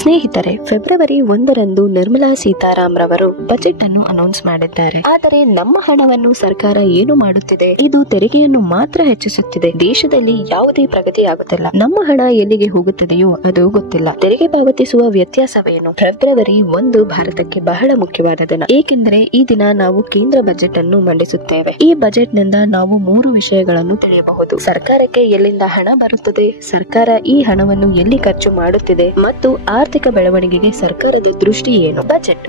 ಸ್ನೇಹಿತರೆ, ಫೆಬ್ರವರಿ 1ರಂದು ನಿರ್ಮಲಾ ಸೀತಾರಾಮ್ ರವರು ಬಜೆಟ್ ಅನ್ನು ಅನೌನ್ಸ್ ಮಾಡಿದ್ದಾರೆ. ಆದರೆ ನಮ್ಮ ಹಣವನ್ನು ಸರ್ಕಾರ ಏನು ಮಾಡುತ್ತಿದೆ? ಇದು ತೆರಿಗೆಯನ್ನು ಮಾತ್ರ ಹೆಚ್ಚಿಸುತ್ತಿದೆ. ದೇಶದಲ್ಲಿ ಯಾವುದೇ ಪ್ರಗತಿ ಆಗುತ್ತಿಲ್ಲ. ನಮ್ಮ ಹಣ ಎಲ್ಲಿಗೆ ಹೋಗುತ್ತದೆಯೋ ಅದು ಗೊತ್ತಿಲ್ಲ. ತೆರಿಗೆ ಪಾವತಿಸುವ ವ್ಯತ್ಯಾಸವೇನು? ಫೆಬ್ರವರಿ 1 ಭಾರತಕ್ಕೆ ಬಹಳ ಮುಖ್ಯವಾದ ದಿನ. ಏಕೆಂದರೆ ಈ ದಿನ ನಾವು ಕೇಂದ್ರ ಬಜೆಟ್ ಅನ್ನು ಮಂಡಿಸುತ್ತೇವೆ. ಈ ಬಜೆಟ್ ನಿಂದ ನಾವು 3 ವಿಷಯಗಳನ್ನು ತಿಳಿಯಬಹುದು. ಸರ್ಕಾರಕ್ಕೆ ಎಲ್ಲಿಂದ ಹಣ ಬರುತ್ತದೆ, ಸರ್ಕಾರ ಈ ಹಣವನ್ನು ಎಲ್ಲಿ ಖರ್ಚು ಮಾಡುತ್ತಿದೆ ಮತ್ತು ಆರ್ಥಿಕ ಬೆಳವಣಿಗೆಗೆ ಸರ್ಕಾರದ ದೃಷ್ಟಿ ಏನು. ಬಜೆಟ್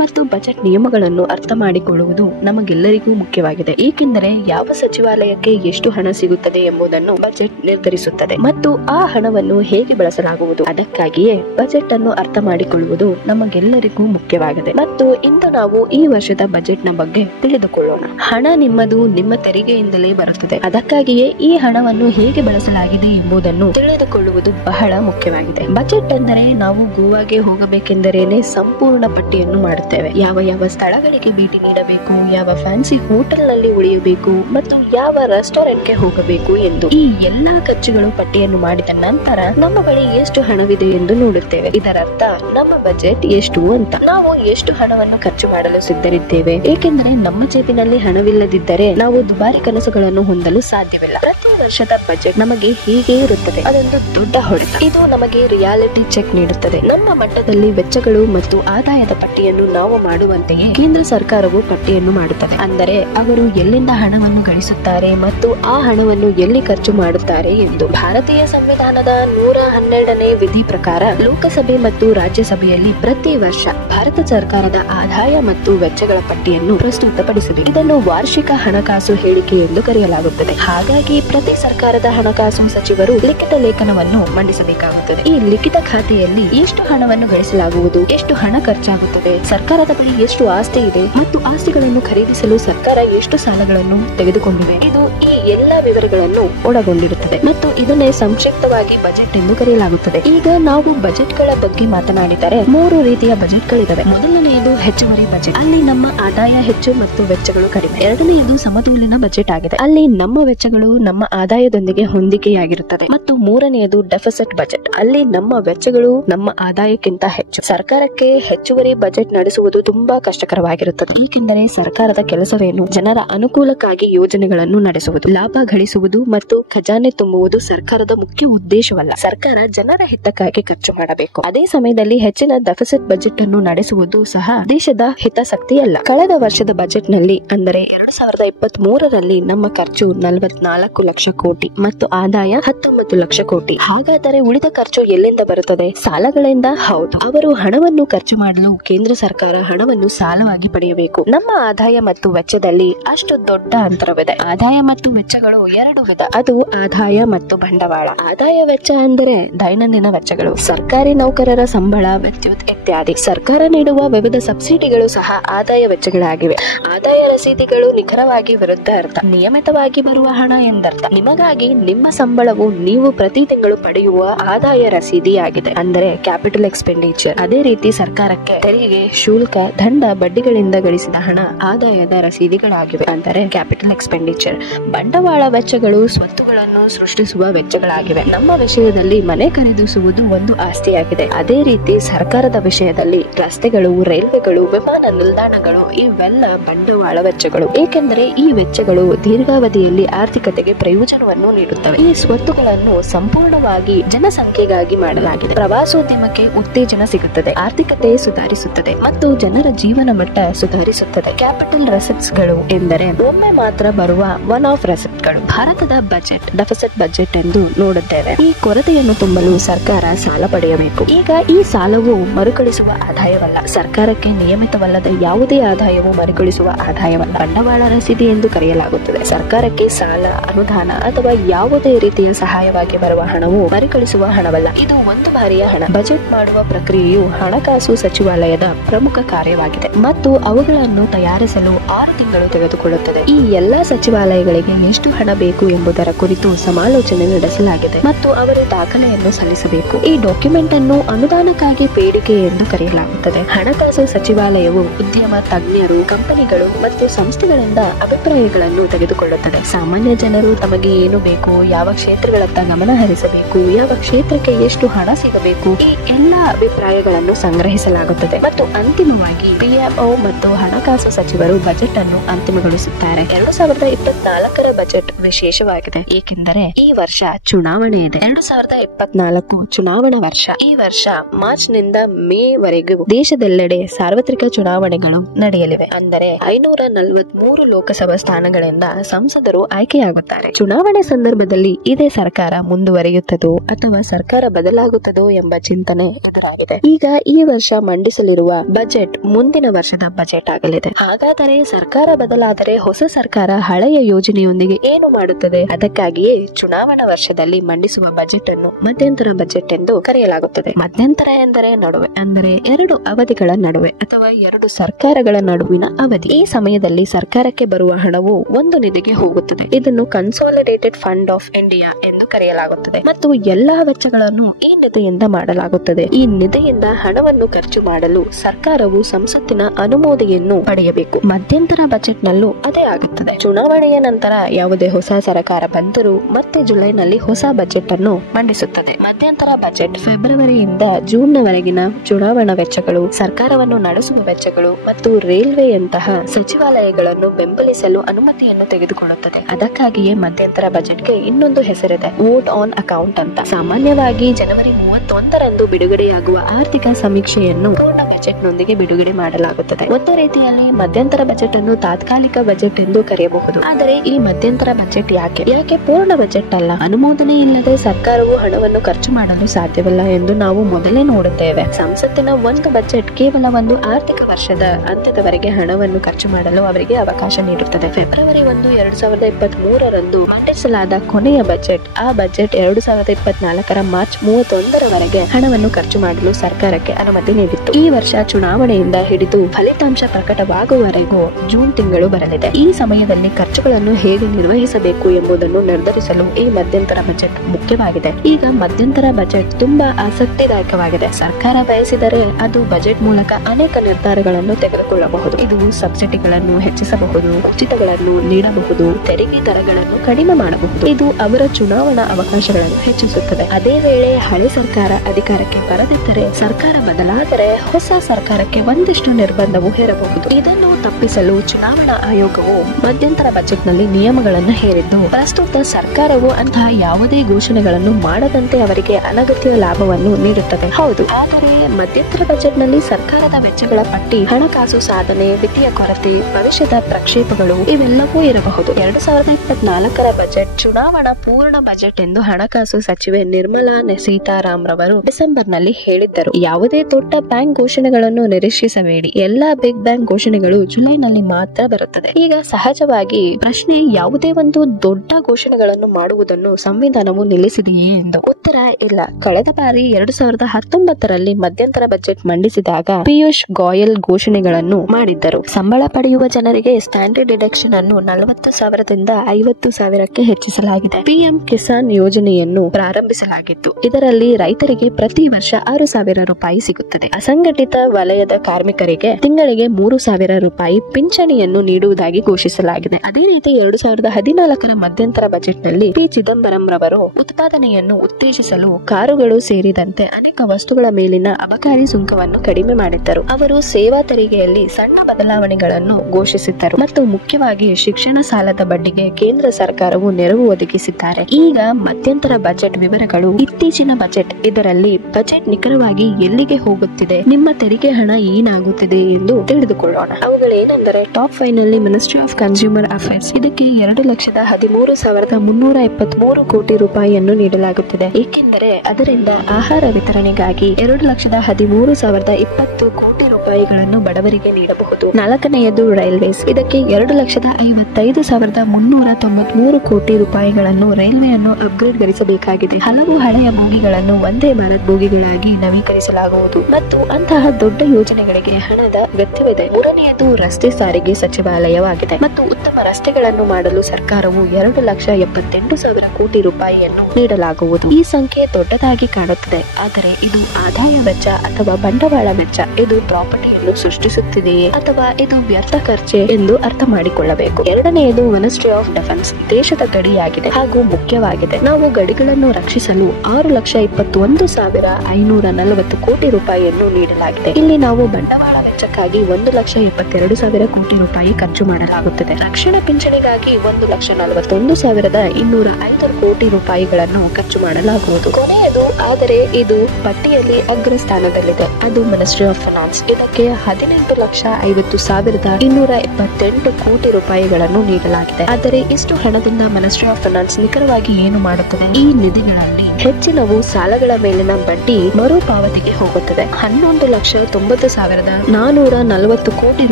ಮತ್ತು ಬಜೆಟ್ ನಿಯಮಗಳನ್ನು ಅರ್ಥ ಮಾಡಿಕೊಳ್ಳುವುದು ನಮಗೆಲ್ಲರಿಗೂ ಮುಖ್ಯವಾಗಿದೆ. ಏಕೆಂದರೆ ಯಾವ ಸಚಿವಾಲಯಕ್ಕೆ ಎಷ್ಟು ಹಣ ಸಿಗುತ್ತದೆ ಎಂಬುದನ್ನು ಬಜೆಟ್ ನಿರ್ಧರಿಸುತ್ತದೆ ಮತ್ತು ಆ ಹಣವನ್ನು ಹೇಗೆ ಬಳಸಲಾಗುವುದು. ಅದಕ್ಕಾಗಿಯೇ ಬಜೆಟ್ ಅನ್ನು ಅರ್ಥ ಮಾಡಿಕೊಳ್ಳುವುದು ನಮಗೆಲ್ಲರಿಗೂ ಮುಖ್ಯವಾಗಿದೆ. ಮತ್ತು ಇಂದು ನಾವು ಈ ವರ್ಷದ ಬಜೆಟ್ ನ ಬಗ್ಗೆ ತಿಳಿದುಕೊಳ್ಳೋಣ. ಹಣ ನಿಮ್ಮದು, ನಿಮ್ಮ ತೆರಿಗೆಯಿಂದಲೇ ಬರುತ್ತದೆ. ಅದಕ್ಕಾಗಿಯೇ ಈ ಹಣವನ್ನು ಹೇಗೆ ಬಳಸಲಾಗಿದೆ ಎಂಬುದನ್ನು ತಿಳಿದುಕೊಳ್ಳುವುದು ಬಹಳ ಮುಖ್ಯವಾಗಿದೆ. ಬಜೆಟ್ ಅಂದರೆ ನಾವು ಗೋವಾಗೆ ಹೋಗಬೇಕೆಂದರೇನೆ ಸಂಪೂರ್ಣ ಪಟ್ಟಿಯನ್ನು ಮಾಡುತ್ತೇವೆ. ಯಾವ ಸ್ಥಳಗಳಿಗೆ ಭೇಟಿ ನೀಡಬೇಕು, ಯಾವ ಫ್ಯಾನ್ಸಿ ಹೋಟೆಲ್ ನಲ್ಲಿ ಉಳಿಯಬೇಕು ಮತ್ತು ಯಾವ ರೆಸ್ಟೋರೆಂಟ್ ಗೆ ಹೋಗಬೇಕು ಎಂದು ಈ ಎಲ್ಲಾ ಖರ್ಚುಗಳು ಪಟ್ಟಿಯನ್ನು ಮಾಡಿದ ನಂತರ ನಮ್ಮ ಬಳಿ ಎಷ್ಟು ಹಣವಿದೆ ಎಂದು ನೋಡುತ್ತೇವೆ. ಇದರರ್ಥ ನಮ್ಮ ಬಜೆಟ್ ಎಷ್ಟು ಅಂತ. ನಾವು ಎಷ್ಟು ಹಣವನ್ನು ಖರ್ಚು ಮಾಡಲು ಸಿದ್ಧರಿದ್ದೇವೆ. ಏಕೆಂದರೆ ನಮ್ಮ ಜೇಬಿನಲ್ಲಿ ಹಣವಿಲ್ಲದಿದ್ದರೆ ನಾವು ದುಬಾರಿ ಕನಸುಗಳನ್ನು ಹೊಂದಲು ಸಾಧ್ಯವಿಲ್ಲ. ಪ್ರತಿ ವರ್ಷದ ಬಜೆಟ್ ನಮಗೆ ಹೀಗೆ ಇರುತ್ತದೆ. ಅದೊಂದು ದೊಡ್ಡ ಹೊಡೆತ. ಇದು ನಮಗೆ ರಿಯಾಲಿಟಿ ಚೆಕ್ ನೀಡುತ್ತದೆ. ನಮ್ಮ ಮಟ್ಟದಲ್ಲಿ ವೆಚ್ಚಗಳು ಮತ್ತು ಆದಾಯದ ಪಟ್ಟಿಯನ್ನು ನಾವು ಮಾಡುವಂತೆಯೇ ಕೇಂದ್ರ ಸರ್ಕಾರವು ಪಟ್ಟಿಯನ್ನು ಮಾಡುತ್ತದೆ. ಅಂದರೆ ಅವರು ಎಲ್ಲಿಂದ ಹಣವನ್ನು ಗಳಿಸುತ್ತಾರೆ ಮತ್ತು ಆ ಹಣವನ್ನು ಎಲ್ಲಿ ಖರ್ಚು ಮಾಡುತ್ತಾರೆ ಎಂದು. ಭಾರತೀಯ ಸಂವಿಧಾನದ 112ನೇ ವಿಧಿ ಪ್ರಕಾರ ಲೋಕಸಭೆ ಮತ್ತು ರಾಜ್ಯಸಭೆಯಲ್ಲಿ ಪ್ರತಿ ವರ್ಷ ಭಾರತ ಸರ್ಕಾರದ ಆದಾಯ ಮತ್ತು ವೆಚ್ಚಗಳ ಪಟ್ಟಿಯನ್ನು ಪ್ರಸ್ತುತಪಡಿಸಿದೆ. ಇದನ್ನು ವಾರ್ಷಿಕ ಹಣಕಾಸು ಹೇಳಿಕೆ ಎಂದು ಕರೆಯಲಾಗುತ್ತದೆ. ಹಾಗಾಗಿ ಪ್ರತಿ ಸರ್ಕಾರದ ಹಣಕಾಸು ಸಚಿವರು ಲಿಖಿತ ಲೇಖನವನ್ನು ಮಂಡಿಸಬೇಕಾಗುತ್ತದೆ. ಈ ಲಿಖಿತ ಖಾತೆಯಲ್ಲಿ ಎಷ್ಟು ಹಣವನ್ನು ಗಳಿಸಲಾಗುವುದು, ಎಷ್ಟು ಹಣ ಖರ್ಚಾಗುತ್ತದೆ, ಸರ್ಕಾರದ ಬಳಿ ಎಷ್ಟು ಆಸ್ತಿ ಇದೆ ಮತ್ತು ಆಸ್ತಿಗಳನ್ನು ಖರೀದಿಸಲು ಸರ್ಕಾರ ಎಷ್ಟು ಸಾಲಗಳನ್ನು ತೆಗೆದುಕೊಂಡಿದೆ, ಇದು ಈ ಎಲ್ಲಾ ವಿವರಗಳನ್ನು ಒಳಗೊಂಡಿರುತ್ತದೆ ಮತ್ತು ಇದನ್ನೇ ಸಂಕ್ಷಿಪ್ತವಾಗಿ ಬಜೆಟ್ ಎಂದು ಕರೆಯಲಾಗುತ್ತದೆ. ಈಗ ನಾವು ಬಜೆಟ್ ಗಳ ಬಗ್ಗೆ ಮಾತನಾಡಿದರೆ 3 ರೀತಿಯ ಬಜೆಟ್ ಗಳಿವೆ. ಮೊದಲನೆಯದು ಹೆಚ್ಚುವರಿ ಬಜೆಟ್. ಅಲ್ಲಿ ನಮ್ಮ ಆದಾಯ ಹೆಚ್ಚು ಮತ್ತು ವೆಚ್ಚಗಳು ಕಡಿಮೆ. ಎರಡನೆಯದು ಸಮತೋಲನ ಬಜೆಟ್ ಆಗಿದೆ. ಅಲ್ಲಿ ನಮ್ಮ ವೆಚ್ಚಗಳು ನಮ್ಮ ಆದಾಯದೊಂದಿಗೆ ಹೊಂದಿಕೆಯಾಗಿರುತ್ತದೆ. ಮತ್ತು ಮೂರನೆಯದು ಡೆಫಿಸಿಟ್ ಬಜೆಟ್. ಅಲ್ಲಿ ನಮ್ಮ ವೆಚ್ಚಗಳು ನಮ್ಮ ಆದಾಯಕ್ಕಿಂತ ಹೆಚ್ಚು. ಸರ್ಕಾರಕ್ಕೆ ಹೆಚ್ಚುವರಿ ಬಜೆಟ್ ನಡೆಸುವುದು ತುಂಬಾ ಕಷ್ಟಕರವಾಗಿರುತ್ತದೆ. ಏಕೆಂದರೆ ಸರ್ಕಾರದ ಕೆಲಸವೇನು? ಜನರ ಅನುಕೂಲಕ್ಕಾಗಿ ಯೋಜನೆಗಳನ್ನು ನಡೆಸುವುದು, ಲಾಭ ಗಳಿಸುವುದು ಮತ್ತು ಖಜಾನೆ ತುಂಬುವುದು ಸರ್ಕಾರದ ಮುಖ್ಯ ಉದ್ದೇಶವಲ್ಲ. ಸರ್ಕಾರ ಜನರ ಹಿತಕ್ಕಾಗಿ ಖರ್ಚು ಮಾಡಬೇಕು. ಅದೇ ಸಮಯದಲ್ಲಿ ಹೆಚ್ಚಿನ ಡೆಫಿಸಿಟ್ ಬಜೆಟ್ ಅನ್ನು ನಡೆಸುವುದು ಸಹ ದೇಶದ ಹಿತಾಸಕ್ತಿಯಲ್ಲ. ಕಳೆದ ವರ್ಷದ ಬಜೆಟ್ ನಲ್ಲಿ ಅಂದರೆ 2023ರಲ್ಲಿ ನಮ್ಮ ಖರ್ಚು 44 ಲಕ್ಷ ಕೋಟಿ ಮತ್ತು ಆದಾಯ 19 ಲಕ್ಷ ಕೋಟಿ. ಹಾಗಾದರೆ ಉಳಿದ ಖರ್ಚು ಎಲ್ಲಿಂದ ಬರುತ್ತದೆ? ಸಾಲಗಳಿಂದ. ಹೌದು, ಅವರು ಹಣವನ್ನು ಖರ್ಚು ಮಾಡಲು ಕೇಂದ್ರ ಸರ್ಕಾರ ಹಣವನ್ನು ಸಾಲವಾಗಿ ಪಡೆಯಬೇಕು. ನಮ್ಮ ಆದಾಯ ಮತ್ತು ವೆಚ್ಚದಲ್ಲಿ ಅಷ್ಟು ದೊಡ್ಡ ಅಂತರವಿದೆ. ಆದಾಯ ಮತ್ತು ವೆಚ್ಚಗಳು 2 ವಿಧ. ಅದು ಆದಾಯ ಮತ್ತು ಬಂಡವಾಳ. ಆದಾಯ ವೆಚ್ಚ ಅಂದರೆ ದೈನಂದಿನ ವೆಚ್ಚಗಳು, ಸರ್ಕಾರಿ ನೌಕರರ ಸಂಬಳ, ವಿದ್ಯುತ್ ಇತ್ಯಾದಿ. ಸರ್ಕಾರ ನೀಡುವ ವಿವಿಧ ಸಬ್ಸಿಡಿಗಳು ಸಹ ಆದಾಯ ವೆಚ್ಚಗಳಾಗಿವೆ. ಆದಾಯ ರಸೀದಿಗಳು ನಿಖರವಾಗಿ ವಿರುದ್ಧ ಅರ್ಥ, ನಿಯಮಿತವಾಗಿ ಬರುವ ಹಣ ಎಂದರ್ಥ. ನಿಮಗಾಗಿ ನಿಮ್ಮ ಸಂಬಳವು ನೀವು ಪ್ರತಿ ತಿಂಗಳು ಪಡೆಯುವ ಆದಾಯ ರಸೀದಿಯಾಗಿದೆ, ಅಂದರೆ ಕ್ಯಾಪಿಟಲ್ ಎಕ್ಸ್ಪೆಂಡಿಚರ್. ಅದೇ ರೀತಿ ಸರ್ಕಾರಕ್ಕೆ ತೆರಿಗೆ, ಶುಲ್ಕ, ದಂಡ, ಬಡ್ಡಿಗಳಿಂದ ಗಳಿಸಿದ ಹಣ ಆದಾಯದ ರಸೀದಿಗಳಾಗಿವೆ, ಅಂದರೆ ಕ್ಯಾಪಿಟಲ್ ಎಕ್ಸ್ಪೆಂಡಿಚರ್. ಬಂಡವಾಳ ವೆಚ್ಚಗಳು ಸ್ವತ್ತುಗಳನ್ನು ಸೃಷ್ಟಿಸುವ ವೆಚ್ಚಗಳಾಗಿವೆ. ನಮ್ಮ ವಿಷಯದಲ್ಲಿ ಮನೆ ಖರೀದಿಸುವುದು ಒಂದು ಆಸ್ತಿಯಾಗಿದೆ. ಅದೇ ರೀತಿ ಸರ್ಕಾರದ ವಿಷಯದಲ್ಲಿ ರಸ್ತೆಗಳು, ರೈಲ್ವೆಗಳು, ವಿಮಾನ ನಿಲ್ದಾಣಗಳು ಇವೆಲ್ಲ ಬಂಡವಾಳ ವೆಚ್ಚಗಳು. ಏಕೆಂದರೆ ಈ ವೆಚ್ಚಗಳು ದೀರ್ಘಾವಧಿಯಲ್ಲಿ ಆರ್ಥಿಕತೆಗೆ ಪ್ರಯೋಜನವನ್ನು ನೀಡುತ್ತವೆ. ಈ ಸ್ವತ್ತುಗಳನ್ನು ಸಂಪೂರ್ಣವಾಗಿ ಜನಸಂಖ್ಯೆಗಾಗಿ ಮಾಡಲಾಗಿದೆ. ಪ್ರವಾಸೋದ್ಯಮಕ್ಕೆ ಉತ್ತೇಜನ ಸಿಗುತ್ತದೆ, ಆರ್ಥಿಕತೆ ಸುಧಾರಿಸುತ್ತದೆ ಮತ್ತು ಜನರ ಜೀವನ ಮಟ್ಟ ಸುಧಾರಿಸುತ್ತದೆ. ಕ್ಯಾಪಿಟಲ್ ರೆಸಿಪ್ಟ್ಸ್ ಗಳು ಎಂದರೆ ಒಮ್ಮೆ ಮಾತ್ರ ಬರುವ ಒನ್ ಆಫ್ ರೆಸಿಪ್ಟ್ ಗಳು. ಭಾರತದ ಬಜೆಟ್ ಡೆಫಿಸಿಟ್ ಬಜೆಟ್ ಎಂದು ನೋಡುತ್ತೇವೆ. ಈ ಕೊರತೆಯನ್ನು ತುಂಬಲು ಸರ್ಕಾರ ಸಾಲ ಪಡೆಯಬೇಕು. ಈಗ ಈ ಸಾಲವು ಮರುಕಳಿಸುವ ಆದಾಯವಲ್ಲ. ಸರ್ಕಾರಕ್ಕೆ ನಿಯಮಿತವಲ್ಲದ ಯಾವುದೇ ಆದಾಯವು ಮರುಕಳಿಸುವ ಆದಾಯವಲ್ಲ. ಬಂಡವಾಳ ರಸೀದಿ ಎಂದು ಕರೆಯಲಾಗುತ್ತದೆ. ಸರ್ಕಾರಕ್ಕೆ ಸಾಲ, ಅನುದಾನ ಅಥವಾ ಯಾವುದೇ ರೀತಿಯ ಸಹಾಯವಾಗಿ ಬರುವ ಹಣವು ಮರುಕಳಿಸುವ ಹಣವಲ್ಲ. ಇದು ಒಂದು ಬಾರಿಯ ಹಣ. ಬಜೆಟ್ ಮಾಡುವ ಪ್ರಕ್ರಿಯೆಯು ಹಣಕಾಸು ಸಚಿವಾಲಯದ ಪ್ರಮುಖ ಕಾರ್ಯವಾಗಿದೆ ಮತ್ತು ಅವುಗಳನ್ನು ತಯಾರಿಸಲು 6 ತಿಂಗಳು ತೆಗೆದುಕೊಳ್ಳುತ್ತದೆ. ಈ ಎಲ್ಲಾ ಸಚಿವಾಲಯಗಳಿಗೆ ಎಷ್ಟು ಹಣ ಬೇಕು ಎಂಬುದರ ಕುರಿತು ಸಮಾಲೋಚನೆ ನಡೆಸಲಾಗಿದೆ ಮತ್ತು ಅವರು ದಾಖಲೆಯನ್ನು ಸಲ್ಲಿಸಬೇಕು. ಈ ಡಾಕ್ಯುಮೆಂಟ್ ಅನ್ನು ಅನುದಾನಕ್ಕಾಗಿ ಬೇಡಿಕೆ ಎಂದು ಕರೆಯಲಾಗುತ್ತದೆ. ಹಣಕಾಸು ಸಚಿವಾಲಯವು ಉದ್ಯಮ ತಜ್ಞರು, ಕಂಪನಿಗಳು ಮತ್ತು ಸಂಸ್ಥೆಗಳಿಂದ ಅಭಿಪ್ರಾಯಗಳನ್ನು ತೆಗೆದುಕೊಳ್ಳುತ್ತದೆ. ಸಾಮಾನ್ಯ ಜನರು ತಮಗೆ ನಮಗೆ ಏನು ಬೇಕು, ಯಾವ ಕ್ಷೇತ್ರಗಳತ್ತ ಗಮನ ಹರಿಸಬೇಕು, ಯಾವ ಕ್ಷೇತ್ರಕ್ಕೆ ಎಷ್ಟು ಹಣ ಸಿಗಬೇಕು, ಈ ಎಲ್ಲಾ ಅಭಿಪ್ರಾಯಗಳನ್ನು ಸಂಗ್ರಹಿಸಲಾಗುತ್ತದೆ ಮತ್ತು ಅಂತಿಮವಾಗಿ ಪಿಎಂಒ ಮತ್ತು ಹಣಕಾಸು ಸಚಿವರು ಬಜೆಟ್ ಅನ್ನು ಅಂತಿಮಗೊಳಿಸುತ್ತಾರೆ. 2024ರ ಬಜೆಟ್ ವಿಶೇಷವಾಗಿದೆ, ಏಕೆಂದರೆ ಈ ವರ್ಷ ಚುನಾವಣೆ ಇದೆ. 2024 ಚುನಾವಣಾ ವರ್ಷ. ಈ ವರ್ಷ ಮಾರ್ಚ್ ನಿಂದ ಮೇ ವರೆಗೂ ದೇಶದೆಲ್ಲೆಡೆ ಸಾರ್ವತ್ರಿಕ ಚುನಾವಣೆಗಳು ನಡೆಯಲಿವೆ. ಅಂದರೆ 543 ಲೋಕಸಭಾ ಸ್ಥಾನಗಳಿಂದ ಸಂಸದರು ಆಯ್ಕೆಯಾಗುತ್ತಾರೆ. ಚುನಾವಣೆ ಸಂದರ್ಭದಲ್ಲಿ ಇದೇ ಸರ್ಕಾರ ಮುಂದುವರಿಯುತ್ತದೋ ಅಥವಾ ಸರ್ಕಾರ ಬದಲಾಗುತ್ತದೋ ಎಂಬ ಚಿಂತನೆ ಎದುರಾಗಿದೆ. ಈಗ ಈ ವರ್ಷ ಮಂಡಿಸಲಿರುವ ಬಜೆಟ್ ಮುಂದಿನ ವರ್ಷದ ಬಜೆಟ್ ಆಗಲಿದೆ. ಹಾಗಾದರೆ ಸರ್ಕಾರ ಬದಲಾದರೆ ಹೊಸ ಸರ್ಕಾರ ಹಳೆಯ ಯೋಜನೆಯೊಂದಿಗೆ ಏನು ಮಾಡುತ್ತದೆ? ಅದಕ್ಕಾಗಿಯೇ ಚುನಾವಣಾ ವರ್ಷದಲ್ಲಿ ಮಂಡಿಸುವ ಬಜೆಟ್ ಅನ್ನು ಮಧ್ಯಂತರ ಬಜೆಟ್ ಎಂದು ಕರೆಯಲಾಗುತ್ತದೆ. ಮಧ್ಯಂತರ ಎಂದರೆ ನಡುವೆ, ಅಂದರೆ 2 ಅವಧಿಗಳ ನಡುವೆ ಅಥವಾ 2 ಸರ್ಕಾರಗಳ ನಡುವಿನ ಅವಧಿ. ಈ ಸಮಯದಲ್ಲಿ ಸರ್ಕಾರಕ್ಕೆ ಬರುವ ಹಣವು ಒಂದು ನಿಧಿಗೆ ಹೋಗುತ್ತದೆ. ಇದನ್ನು ಕನ್ಸಾಲಿಡೇಟೆಡ್ ಫಂಡ್ ಆಫ್ ಇಂಡಿಯಾ ಎಂದು ಕರೆಯಲಾಗುತ್ತದೆ ಮತ್ತು ಎಲ್ಲಾ ವೆಚ್ಚಗಳನ್ನು ಈ ನಿಧಿಯಿಂದ ಮಾಡಲಾಗುತ್ತದೆ. ಈ ನಿಧಿಯಿಂದ ಹಣವನ್ನು ಖರ್ಚು ಮಾಡಲು ಸರ್ಕಾರವು ಸಂಸತ್ತಿನ ಅನುಮೋದನೆಯನ್ನು ಪಡೆಯಬೇಕು. ಮಧ್ಯಂತರ ಬಜೆಟ್ ನಲ್ಲೂ ಅದೇ ಆಗುತ್ತದೆ. ಚುನಾವಣೆಯ ನಂತರ ಯಾವುದೇ ಹೊಸ ಸರ್ಕಾರ ಬಂದರೂ ಮತ್ತೆ ಜುಲೈನಲ್ಲಿ ಹೊಸ ಬಜೆಟ್ ಅನ್ನು ಮಂಡಿಸುತ್ತದೆ. ಮಧ್ಯಂತರ ಬಜೆಟ್ ಫೆಬ್ರವರಿಯಿಂದ ಜೂನ್ ವರೆಗಿನ ಚುನಾವಣಾ ವೆಚ್ಚಗಳು, ಸರ್ಕಾರವನ್ನು ನಡೆಸುವ ವೆಚ್ಚಗಳು ಮತ್ತು ರೈಲ್ವೆಯಂತಹ ಸಚಿವಾಲಯಗಳನ್ನು ಬೆಂಬಲಿಸಲು ಅನುಮತಿಯನ್ನು ತೆಗೆದುಕೊಳ್ಳುತ್ತದೆ. ಅದಕ್ಕಾಗಿಯೇ ಮಧ್ಯಂತರ ಬಜೆಟ್ಗೆ ಇನ್ನೊಂದು ಹೆಸರಿದೆ, ವೋಟ್ ಆನ್ ಅಕೌಂಟ್ ಅಂತ. ಸಾಮಾನ್ಯವಾಗಿ ಜನವರಿ 31ರಂದು ಬಿಡುಗಡೆಯಾಗುವ ಆರ್ಥಿಕ ಸಮೀಕ್ಷೆಯನ್ನು ಪೂರ್ಣ ಬಜೆಟ್ ನೊಂದಿಗೆ ಬಿಡುಗಡೆ ಮಾಡಲಾಗುತ್ತದೆ. ಒಂದು ರೀತಿಯಲ್ಲಿ ಮಧ್ಯಂತರ ಬಜೆಟ್ ಅನ್ನು ತಾತ್ಕಾಲಿಕ ಬಜೆಟ್ ಎಂದು ಕರೆಯಬಹುದು. ಆದರೆ ಈ ಮಧ್ಯಂತರ ಬಜೆಟ್ ಯಾಕೆ ಪೂರ್ಣ ಬಜೆಟ್ ಅಲ್ಲ? ಅನುಮೋದನೆ ಇಲ್ಲದೆ ಸರ್ಕಾರವು ಹಣವನ್ನು ಖರ್ಚು ಮಾಡಲು ಸಾಧ್ಯವಿಲ್ಲ ಎಂದು ನಾವು ಮೊದಲೇ ನೋಡುತ್ತೇವೆ. ಸಂಸತ್ತಿನ ಒಂದು ಬಜೆಟ್ ಕೇವಲ ಒಂದು ಆರ್ಥಿಕ ವರ್ಷದ ಅಂತ್ಯದವರೆಗೆ ಹಣವನ್ನು ಖರ್ಚು ಮಾಡಲು ಅವರಿಗೆ ಅವಕಾಶ ನೀಡುತ್ತದೆ. ಫೆಬ್ರವರಿ 1, 2023ರಂದು ಮಂಡಿಸಲಾದ ಕೊನೆಯ ಬಜೆಟ್, ಆ ಬಜೆಟ್ 2024ರ ಮಾರ್ಚ್ 31ರವರೆಗೆ ಹಣವನ್ನು ಖರ್ಚು ಮಾಡಲು ಸರ್ಕಾರಕ್ಕೆ ಅನುಮತಿ ನೀಡಿತ್ತು. ಈ ವರ್ಷ ಚುನಾವಣೆಯಿಂದ ಹಿಡಿದು ಫಲಿತಾಂಶ ಪ್ರಕಟವಾಗುವವರೆಗೂ ಜೂನ್ ತಿಂಗಳು ಬರಲಿದೆ. ಈ ಸಮಯದಲ್ಲಿ ಖರ್ಚುಗಳನ್ನು ಹೇಗೆ ನಿರ್ವಹಿಸಬೇಕು ಎಂಬುದನ್ನು ನಿರ್ಧರಿಸಲು ಈ ಮಧ್ಯಂತರ ಬಜೆಟ್ ಮುಖ್ಯವಾಗಿದೆ. ಈಗ ಮಧ್ಯಂತರ ಬಜೆಟ್ ತುಂಬಾ ಆಸಕ್ತಿದಾಯಕವಾಗಿದೆ. ಸರ್ಕಾರ ಬಯಸಿದರೆ ಅದು ಬಜೆಟ್ ಮೂಲಕ ಅನೇಕ ನಿರ್ಧಾರಗಳನ್ನು ತೆಗೆದುಕೊಳ್ಳಬಹುದು. ಇದು ಸಬ್ಸಿಡಿಗಳನ್ನು ಹೆಚ್ಚಿಸಬಹುದು, ಉಚಿತಗಳನ್ನು ನೀಡಬಹುದು, ತೆರಿಗೆ ದರಗಳನ್ನು ಕಡಿಮೆ ಮಾಡಬಹುದು. ಇದು ಅವರ ಚುನಾವಣಾ ಅವಕಾಶಗಳನ್ನು ಹೆಚ್ಚಿಸುತ್ತದೆ. ಅದೇ ವೇಳೆ ಹಳೆ ಸರ್ಕಾರ ಅಧಿಕಾರಕ್ಕೆ ಬರದಿದ್ದರೆ, ಸರ್ಕಾರ ಬದಲಾದರೆ ಹೊಸ ಸರ್ಕಾರಕ್ಕೆ ಒಂದಿಷ್ಟು ನಿರ್ಬಂಧವು ಹೇರಬಹುದು. ಇದನ್ನು ತಪ್ಪಿಸಲು ಚುನಾವಣಾ ಆಯೋಗವು ಮಧ್ಯಂತರ ಬಜೆಟ್ ನಲ್ಲಿ ನಿಯಮಗಳನ್ನು ಹೇರಿದ್ದು, ಪ್ರಸ್ತುತ ಸರ್ಕಾರವು ಅಂತಹ ಯಾವುದೇ ಘೋಷಣೆಗಳನ್ನು ಮಾಡದಂತೆ ಅವರಿಗೆ ಅನಗತ್ಯ ಲಾಭವನ್ನು ನೀಡುತ್ತದೆ. ಹೌದು, ಆದರೆ ಮಧ್ಯಂತರ ಬಜೆಟ್ ನಲ್ಲಿ ಸರ್ಕಾರದ ವೆಚ್ಚಗಳ ಪಟ್ಟಿ, ಹಣಕಾಸು ಸಾಧನೆ, ವಿತ್ತೀಯ ಕೊರತೆ, ಭವಿಷ್ಯದ ಪ್ರಕ್ಷೇಪಗಳು ಇವೆಲ್ಲವೂ ಇರಬಹುದು. 2024ರ ಬಜೆಟ್ ಚುನಾವಣಾ ಪೂರ್ಣ ಬಜೆಟ್ ಎಂದು ಹಣಕಾಸು ಸಚಿವೆ ನಿರ್ಮಲಾ ಸೀತಾರಾಮ್ ರವರು ಡಿಸೆಂಬರ್ ನಲ್ಲಿ ಹೇಳಿದ್ದರು. ಯಾವುದೇ ದೊಡ್ಡ ಬ್ಯಾಂಕ್ ಘೋಷಣೆಗಳನ್ನು ನಿರೀಕ್ಷಿಸಬೇಡಿ. ಎಲ್ಲಾ ಬಿಗ್ ಬ್ಯಾಂಕ್ ಘೋಷಣೆಗಳು ಜುಲೈನಲ್ಲಿ ಮಾತ್ರ ಬರುತ್ತದೆ. ಈಗ ಸಹಜವಾಗಿ ಪ್ರಶ್ನೆ, ಯಾವುದೇ ಒಂದು ದೊಡ್ಡ ಘೋಷಣೆಗಳನ್ನು ಮಾಡುವುದನ್ನು ಸಂವಿಧಾನವು ನಿಲ್ಲಿಸಿದೆಯೇ ಎಂದು. ಉತ್ತರ ಇಲ್ಲ. ಕಳೆದ ಬಾರಿ 2019ರಲ್ಲಿ ಮಧ್ಯಂತರ ಬಜೆಟ್ ಮಂಡಿಸಿದಾಗ ಪಿಯೂಷ್ ಗೋಯಲ್ ಘೋಷಣೆಗಳನ್ನು ಮಾಡಿದ್ದರು. ಸಂಬಳ ಪಡೆಯುವ ಜನರಿಗೆ ಸ್ಟ್ಯಾಂಡರ್ಡ್ ಡಿಡಕ್ಷನ್ ಅನ್ನು 40,000ದಿಂದ 50,000ಕ್ಕೆ ಹೆಚ್ಚಿಸಲಾಗಿದೆ. ಪಿಎಂ ಕಿಸಾನ್ ಯೋಜನೆಯನ್ನು ಪ್ರಾರಂಭಿಸಲಾಗಿತ್ತು. ಇದರಲ್ಲಿ ರೈತರಿಗೆ ಪ್ರತಿ ವರ್ಷ 6,000 ರೂಪಾಯಿ ಸಿಗುತ್ತದೆ. ಅಸಂಘಟಿತ ವಲಯದ ಕಾರ್ಮಿಕರಿಗೆ ತಿಂಗಳಿಗೆ 3,000 ರೂಪಾಯಿ ಪಿಂಚಣಿಯನ್ನು ನೀಡುವುದಾಗಿ ಘೋಷಿಸಲಾಗಿದೆ. ಅದೇ ರೀತಿ 2014ರ ಮಧ್ಯಂತರ ಬಜೆಟ್ ನಲ್ಲಿ ಪಿ ಚಿದಂಬರಂ ರವರು ಉತ್ಪಾದನೆಯನ್ನು ಉತ್ತೇಜಿಸಲು ಕಾರುಗಳು ಸೇರಿದಂತೆ ಅನೇಕ ವಸ್ತುಗಳ ಮೇಲಿನ ಅಬಕಾರಿ ಸುಂಕವನ್ನು ಕಡಿಮೆ ಮಾಡಿದ್ದರು. ಅವರು ಸೇವಾ ತೆರಿಗೆಯಲ್ಲಿ ಸಣ್ಣ ಬದಲಾವಣೆಗಳನ್ನು ಘೋಷಿಸಿದ್ದರು ಮತ್ತು ಮುಖ್ಯವಾಗಿ ಶಿಕ್ಷಣ ಸಾಲದ ಬಡ್ಡಿಗೆ ಕೇಂದ್ರ ಸರ್ಕಾರವು ನೆರವು ಒದಗಿಸಿದ್ದಾರೆ. ಈಗ ಮಧ್ಯಂತರ ಬಜೆಟ್ ವಿವರಗಳು, ಇತ್ತೀಚಿನ ಬಜೆಟ್, ಇದರಲ್ಲಿ ಬಜೆಟ್ ನಿಖರವಾಗಿ ಎಲ್ಲಿಗೆ ಹೋಗುತ್ತಿದೆ, ನಿಮ್ಮ ತೆರಿಗೆ ಹಣ ಏನಾಗುತ್ತಿದೆ ಎಂದು ತಿಳಿದುಕೊಳ್ಳೋಣ. ಅವುಗಳೇನೆಂದರೆ, ಟಾಪ್ 5 ನಲ್ಲಿ ಮಿನಿಸ್ಟ್ರಿ ಆಫ್ ಕನ್ಸ್ಯೂಮರ್ ಅಫೇರ್ಸ್, ಇದಕ್ಕೆ 2,13,323 ಕೋಟಿ ರೂಪಾಯಿಯನ್ನು ನೀಡಲಾಗುತ್ತಿದೆ. ಏಕೆಂದರೆ ಅದರಿಂದ ಆಹಾರ ವಿತರಣೆಗಾಗಿ 2,13,020 ಕೋಟಿ ರೂಪಾಯಿಗಳನ್ನು ಬಡವರಿಗೆ ನೀಡಬಹುದು. 4ನೆಯದು ರೈಲ್ವೇಸ್, ಇದಕ್ಕೆ 2,55,393 ಕೋಟಿ ರೂಪಾಯಿಗಳನ್ನು ರೈಲ್ವೆಯನ್ನು ಅಪ್ಗ್ರೇಡ್ ಗೊಳಿಸಬೇಕಾಗಿದೆ. ಹಲವು ಹಳೆಯ ಬೋಗಿಗಳನ್ನು ವಂದೇ ಭಾರತ್ ಬೋಗಿಗಳಾಗಿ ನವೀಕರಿಸಲಾಗುವುದು ಮತ್ತು ಅಂತಹ ದೊಡ್ಡ ಯೋಜನೆಗಳಿಗೆ ಹಣದ ಅಗತ್ಯವಿದೆ. 3ನೆಯದು ರಸ್ತೆ ಸಾರಿಗೆ ಸಚಿವಾಲಯವಾಗಿದೆ ಮತ್ತು ಉತ್ತಮ ರಸ್ತೆಗಳನ್ನು ಮಾಡಲು ಸರ್ಕಾರವು 2,78,000 ಕೋಟಿ ರೂಪಾಯಿಯನ್ನು ನೀಡಲಾಗುವುದು. ಈ ಸಂಖ್ಯೆ ದೊಡ್ಡದಾಗಿ ಕಾಣುತ್ತದೆ, ಆದರೆ ಇದು ಆದಾಯ ವೆಚ್ಚ ಅಥವಾ ಬಂಡವಾಳ ವೆಚ್ಚ. ಇದು ಪ್ರಾಪರ್ಟಿಯನ್ನು ಸೃಷ್ಟಿಸುತ್ತಿದೆಯೇ ಅಥವಾ ಅಥವಾ ಇದು ವ್ಯರ್ಥ ಖರ್ಚೆ ಎಂದು ಅರ್ಥ ಮಾಡಿಕೊಳ್ಳಬೇಕು. ಎರಡನೆಯದು ಮಿನಿಸ್ಟ್ರಿ ಆಫ್ ಡಿಫೆನ್ಸ್, ದೇಶದ ಗಡಿಯಾಗಿದೆ ಹಾಗೂ ಮುಖ್ಯವಾಗಿದೆ. ನಾವು ಗಡಿಗಳನ್ನು ರಕ್ಷಿಸಲು 6,21,540 ಕೋಟಿ ರೂಪಾಯಿಯನ್ನು ನೀಡಲಾಗಿದೆ. ಇಲ್ಲಿ ನಾವು ಬಂಡವಾಳ ವೆಚ್ಚಕ್ಕಾಗಿ 1,72,000 ಕೋಟಿ ರೂಪಾಯಿ ಖರ್ಚು ಮಾಡಲಾಗುತ್ತದೆ. ರಕ್ಷಣಾ ಪಿಂಚಣಿಗಾಗಿ 1,41,205 ಕೋಟಿ ರೂಪಾಯಿಗಳನ್ನು ಖರ್ಚು ಮಾಡಲಾಗುವುದು. ಕೊನೆಯದು, ಆದರೆ ಇದು ಪಟ್ಟಿಯಲ್ಲಿ ಅಗ್ರ ಸ್ಥಾನದಲ್ಲಿದೆ, ಅದು ಮಿನಿಸ್ಟ್ರಿ ಆಫ್ ಫೈನಾನ್ಸ್. ಇದಕ್ಕೆ 18,50,278 ಕೋಟಿ ರೂಪಾಯಿಗಳನ್ನು ನೀಡಲಾಗಿದೆ. ಆದರೆ ಇಷ್ಟು ಹಣದಿಂದ ಮಿನಿಸ್ಟ್ರಿ ಆಫ್ ಫೈನಾನ್ಸ್ ನಿಖರವಾಗಿ ಏನು ಮಾಡುತ್ತದೆ? ಈ ನಿಧಿಗಳಲ್ಲಿ ಹೆಚ್ಚಿನವು ಸಾಲಗಳ ಮೇಲಿನ ಬಡ್ಡಿ ಮರುಪಾವತಿಗೆ ಹೋಗುತ್ತದೆ. 11,90,440 ಕೋಟಿ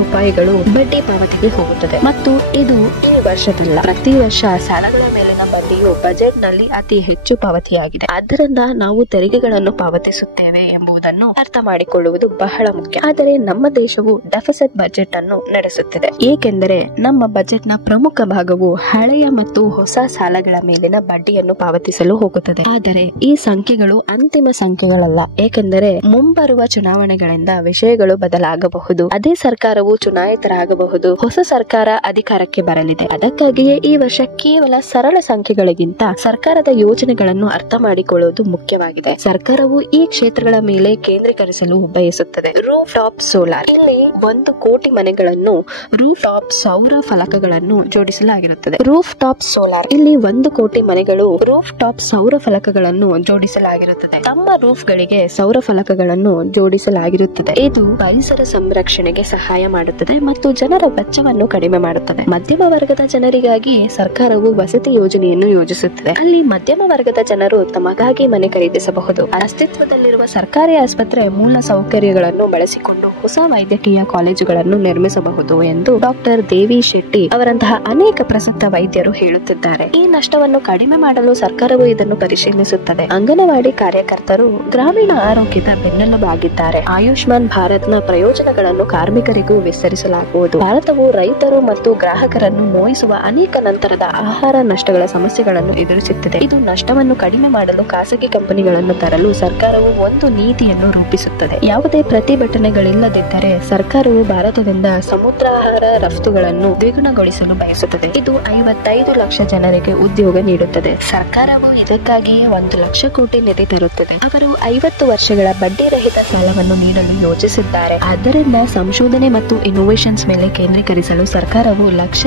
ರೂಪಾಯಿಗಳು ಬಡ್ಡಿ ಪಾವತಿಗೆ ಹೋಗುತ್ತದೆ. ಮತ್ತು ಇದು ಈ ವರ್ಷದಲ್ಲ, ಪ್ರತಿ ವರ್ಷ ಸಾಲಗಳ ಮೇಲಿನ ಬಡ್ಡಿಯು ಬಜೆಟ್ ನಲ್ಲಿ ಅತಿ ಹೆಚ್ಚು ಪಾವತಿಯಾಗಿದೆ. ಆದ್ದರಿಂದ ನಾವು ತೆರಿಗೆಗಳನ್ನು ಪಾವತಿಸುತ್ತೇವೆ ಎಂಬುದನ್ನು ಅರ್ಥ ಮಾಡಿಕೊಳ್ಳುವುದು ಬಹಳ ಮುಖ್ಯ. ಆದರೆ ನಮ್ಮ ದೇಶವು ಡೆಫಿಸಿಟ್ ಬಜೆಟ್ ಅನ್ನು ನಡೆಸುತ್ತಿದೆ, ಏಕೆಂದರೆ ನಮ್ಮ ಬಜೆಟ್ ನ ಪ್ರಮುಖ ಭಾಗವು ಹಳೆಯ ಮತ್ತು ಹೊಸ ಸಾಲಗಳ ಮೇಲಿನ ಬಡ್ಡಿಯನ್ನು ಪಾವತಿಸಲು ಹೋಗುತ್ತದೆ. ಆದರೆ ಈ ಸಂಖ್ಯೆಗಳು ಅಂತಿಮ ಸಂಖ್ಯೆಗಳಲ್ಲ, ಏಕೆಂದರೆ ಮುಂಬರುವ ಚುನಾವಣೆಗಳಿಂದ ವಿಷಯಗಳು ಬದಲಾಗಬಹುದು. ಅದೇ ಸರ್ಕಾರವು ಚುನಾಯಿತರಾಗಬಹುದು, ಹೊಸ ಸರ್ಕಾರ ಅಧಿಕಾರಕ್ಕೆ ಬರಲಿದೆ. ಅದಕ್ಕಾಗಿಯೇ ಈ ವರ್ಷ ಕೇವಲ ಸರಳ ಸಂಖ್ಯೆಗಳಿಗಿಂತ ಸರ್ಕಾರದ ಯೋಜನೆಗಳನ್ನು ಅರ್ಥ ಮಾಡಿಕೊಳ್ಳುವುದು ಮುಖ್ಯವಾಗಿದೆ. ಸರ್ಕಾರವು ಈ ಕ್ಷೇತ್ರಗಳ ಮೇಲೆ ಕೇಂದ್ರೀಕರಿಸಲು ಬಯಸುತ್ತದೆ. ರೂಫ್ ಟಾಪ್ ಸೋಲಾರ್, ಇಲ್ಲಿ 1 ಕೋಟಿ ಮನೆಗಳನ್ನು ರೂಫ್ ಟಾಪ್ ಸೌರ ಫಲಕಗಳನ್ನು ಜೋಡಿಸಲಾಗಿರುತ್ತದೆ. ರೂಫ್ ಟಾಪ್ ಸೋಲಾರ್, ಇಲ್ಲಿ 1 ಕೋಟಿ ಮನೆಗಳು ರೂಫ್ ಟಾಪ್ ಸೌರ ಫಲಕಗಳನ್ನು ಜೋಡಿಸಲಾಗಿರುತ್ತದೆ. ತಮ್ಮ ರೂಫ್ ಗಳಿಗೆ ಸೌರ ಫಲಕಗಳನ್ನು ಜೋಡಿಸಲಾಗಿರುತ್ತದೆ. ಇದು ಪರಿಸರ ಸಂರಕ್ಷಣೆಗೆ ಸಹಾಯ ಮಾಡುತ್ತದೆ ಮತ್ತು ಜನರ ವೆಚ್ಚವನ್ನು ಕಡಿಮೆ ಮಾಡುತ್ತದೆ. ಮಧ್ಯಮ ವರ್ಗದ ಜನರಿಗಾಗಿ ಸರ್ಕಾರವು ವಸತಿ ಯೋಜನೆಯನ್ನು ಯೋಜಿಸುತ್ತದೆ. ಅಲ್ಲಿ ಮಧ್ಯಮ ವರ್ಗದ ಜನರು ತಮಗಾಗಿ ಮನೆ ಖರೀದಿಸಬಹುದು. ಅಸ್ತಿತ್ವದಲ್ಲಿರುವ ಸರ್ಕಾರಿ ಆಸ್ಪತ್ರೆ ಮೂಲ ಸೌಕರ್ಯಗಳನ್ನು ಬಳಸಿಕೊಂಡು ಹೊಸ ವೈದ್ಯಕೀಯ ಕಾಲೇಜುಗಳನ್ನು ನಿರ್ಮಿಸಬಹುದು ಎಂದು ಡಾಕ್ಟರ್ ದೇವಿ ಶೆಟ್ಟಿ ಅವರಂತಹ ಅನೇಕ ಪ್ರಸಿದ್ಧ ವೈದ್ಯರು ಹೇಳುತ್ತಿದ್ದಾರೆ. ಈ ನಷ್ಟವನ್ನು ಕಡಿಮೆ ಮಾಡಲು ಸರ್ಕಾರವು ಇದನ್ನು ಪರಿಶೀಲಿಸುತ್ತದೆ. ಅಂಗನವಾಡಿ ಕಾರ್ಯಕರ್ತರು ಗ್ರಾಮೀಣ ಆರೋಗ್ಯದ ಬೆನ್ನೆಲುಬಾಗಿದ್ದಾರೆ. ಆಯುಷ್ಮಾನ್ ಭಾರತ್ ನ ಪ್ರಯೋಜನಗಳನ್ನು ಕಾರ್ಮಿಕರಿಗೂ ವಿಸ್ತರಿಸಲಾಗುವುದು. ಭಾರತವು ರೈತರು ಮತ್ತು ಗ್ರಾಹಕರನ್ನು ನೋಯಿಸುವ ಅನೇಕ ನಂತರದ ಆಹಾರ ನಷ್ಟಗಳ ಸಮಸ್ಯೆಗಳನ್ನು ಎದುರಿಸುತ್ತಿದೆ. ಇದು ನಷ್ಟವನ್ನು ಕಡಿಮೆ ಮಾಡಲು ಖಾಸಗಿ ಕಂಪನಿಗಳನ್ನು ತರಲು ಸರ್ಕಾರವು ಒಂದು ನೀತಿಯನ್ನು ರೂಪಿಸುತ್ತದೆ. ಯಾವುದೇ ಪ್ರತಿಭಟನೆಗಳಿಲ್ಲದಿದ್ದರೆ ಸರ್ಕಾರವು ಭಾರತದಿಂದ ಸಮುದ್ರಾಹಾರ ರಫ್ತುಗಳನ್ನು ದ್ವಿಗುಣಗೊಳಿಸಲು ಬಯಸುತ್ತದೆ. ಇದು 55 ಲಕ್ಷ ಜನರಿಗೆ ಉದ್ಯೋಗ ನೀಡುತ್ತದೆ. ಸರ್ಕಾರವು ಇದಕ್ಕಾಗಿಯೇ 1 ಲಕ್ಷ ಕೋಟಿ ನಿಧಿ ತರುತ್ತದೆ. ಅವರು 50 ವರ್ಷಗಳ ಬಡ್ಡಿ ರಹಿತ ಸಾಲವನ್ನು ನೀಡಲು ಯೋಜಿಸಿದ್ದಾರೆ. ಆದ್ದರಿಂದ ಸಂಶೋಧನೆ ಮತ್ತು ಇನ್ನೋವೇಷನ್ಸ್ ಮೇಲೆ ಕೇಂದ್ರೀಕರಿಸಲು ಸರ್ಕಾರವು ಲಕ್ಷ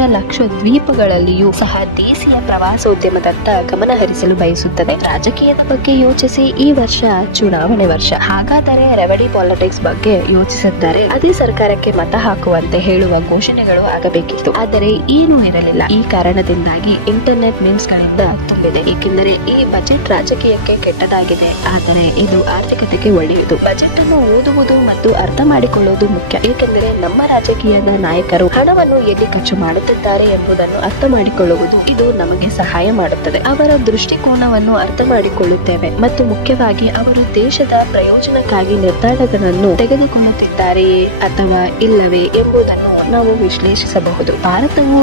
ದ್ವೀಪಗಳಲ್ಲಿಯೂ ಸಹ ದೇಶೀಯ ಪ್ರವಾಸೋದ್ಯಮದತ್ತ ಗಮನ ಹರಿಸಲು ಬಯಸುತ್ತದೆ. ರಾಜಕೀಯದ ಬಗ್ಗೆ ಯೋಚಿಸಿ, ಈ ವರ್ಷ ಚುನಾವಣೆ ವರ್ಷ. ಹಾಗಾದರೆ ರೆವಡಿ ಪಾಲಿಟಿಕ್ಸ್ ಬಗ್ಗೆ ಯೋಚಿಸಿದ್ದಾರೆ. ಅದೇ ಸರ್ಕಾರಕ್ಕೆ ಮತ ಹಾಕುವಂತೆ ಹೇಳುವ ಘೋಷಣೆಗಳು ಆಗಬೇಕಿತ್ತು, ಆದರೆ ಏನೂ ಇರಲಿಲ್ಲ. ಈ ಕಾರಣದಿಂದಾಗಿ ಇಂಟರ್ನೆಟ್ ಮೀಮ್ಸ್ ಗಳಿಂದ ತುಂಬಿದೆ, ಏಕೆಂದರೆ ಈ ಬಜೆಟ್ ರಾಜಕೀಯಕ್ಕೆ ಕೆಟ್ಟದಾಗಿದೆ, ಆದರೆ ಇದು ಆರ್ಥಿಕತೆಗೆ ಒಳ್ಳೆಯದು. ಬಜೆಟ್ ಅನ್ನು ಓದುವುದು ಮತ್ತು ಅರ್ಥ ಮಾಡಿಕೊಳ್ಳುವುದು ಮುಖ್ಯ, ಏಕೆಂದರೆ ನಮ್ಮ ರಾಜಕೀಯದ ನಾಯಕರು ಹಣವನ್ನು ಎಲ್ಲಿ ಖರ್ಚು ಮಾಡುತ್ತಿದ್ದಾರೆ ಎಂಬುದನ್ನು ಅರ್ಥ ಮಾಡಿಕೊಳ್ಳುವುದು ಇದು ನಮಗೆ ಸಹಾಯ ಮಾಡುತ್ತದೆ. ಅವರ ದೃಷ್ಟಿಕೋನವನ್ನು ಅರ್ಥ ಮಾಡಿಕೊಳ್ಳುತ್ತೇವೆ ಮತ್ತು ಮುಖ್ಯವಾಗಿ ಅವರು ದೇಶದ ಪ್ರಯೋಜನಕ್ಕಾಗಿ ನಿರ್ಧಾರಗಳನ್ನು ತೆಗೆದುಕೊಳ್ಳುತ್ತಿದ್ದಾರೆಯೇ ಅಥವಾ ಇಲ್ಲವೇ ಎಂಬುದನ್ನು ನಾವು ವಿಶ್ಲೇಷಿಸಬಹುದು. ಭಾರತವು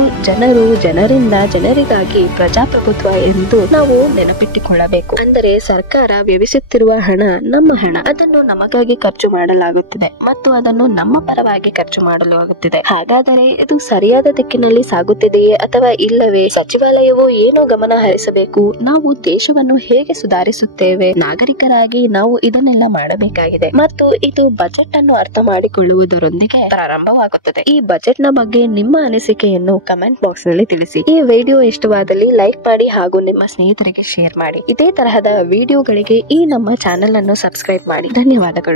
ಜನರಿಂದ ಜನರಿಗಾಗಿ ಪ್ರಜಾಪ್ರಭುತ್ವ ಎಂದು ನಾವು ನೆನಪಿಟ್ಟುಕೊಳ್ಳಬೇಕು. ಅಂದರೆ ಸರ್ಕಾರ ವ್ಯಯಿಸುತ್ತಿರುವ ಹಣ ನಮ್ಮ ಹಣ, ಅದನ್ನು ನಮಗಾಗಿ ಖರ್ಚು ಮಾಡಲಾಗುತ್ತಿದೆ ಮತ್ತು ಅದನ್ನು ನಮ್ಮ ಪರವಾಗಿ ಖರ್ಚು ಮಾಡಲಾಗುತ್ತಿದೆ. ಹಾಗಾದರೆ ಇದು ಸರಿಯಾದ ದಿಕ್ಕಿನಲ್ಲಿ ಸಾಗುತ್ತಿದೆಯೇ ಅಥವಾ ಇಲ್ಲವೇ? ಸಚಿವಾಲಯವು ಏನು ಗಮನ ಹರಿಸಬೇಕು? ನಾವು ದೇಶವನ್ನು ಹೇಗೆ ಸುಧಾರಿಸುತ್ತೇವೆ? ನಾಗರಿಕರಾಗಿ ನಾವು ಇದನ್ನೆಲ್ಲ ಮಾಡಬೇಕಾಗಿದೆ ಮತ್ತು ಇದು ಬಜೆಟ್ ಅನ್ನು ಅರ್ಥ ಮಾಡಿಕೊಳ್ಳುವುದರೊಂದಿಗೆ ಪ್ರಾರಂಭವಾಗುತ್ತದೆ. ಈ ಬಜೆಟ್ ನ ಬಗ್ಗೆ ನಿಮ್ಮ ಅನಿಸಿಕೆಯನ್ನು ಕಮೆಂಟ್ ಬಾಕ್ಸ್ ನಲ್ಲಿ ತಿಳಿಸಿ. ಈ ವಿಡಿಯೋ ಇಷ್ಟವಾದಲ್ಲಿ ಲೈಕ್ ಮಾಡಿ ಹಾಗೂ ನಿಮ್ಮ ಸ್ನೇಹಿತರಿಗೆ ಶೇರ್ ಮಾಡಿ. ಇದೇ ತರಹದ ವಿಡಿಯೋಗಳಿಗೆ ಈ ನಮ್ಮ ಚಾನೆಲ್ ಅನ್ನು ಸಬ್ಸ್ಕ್ರೈಬ್ ಮಾಡಿ. ಧನ್ಯವಾದಗಳು.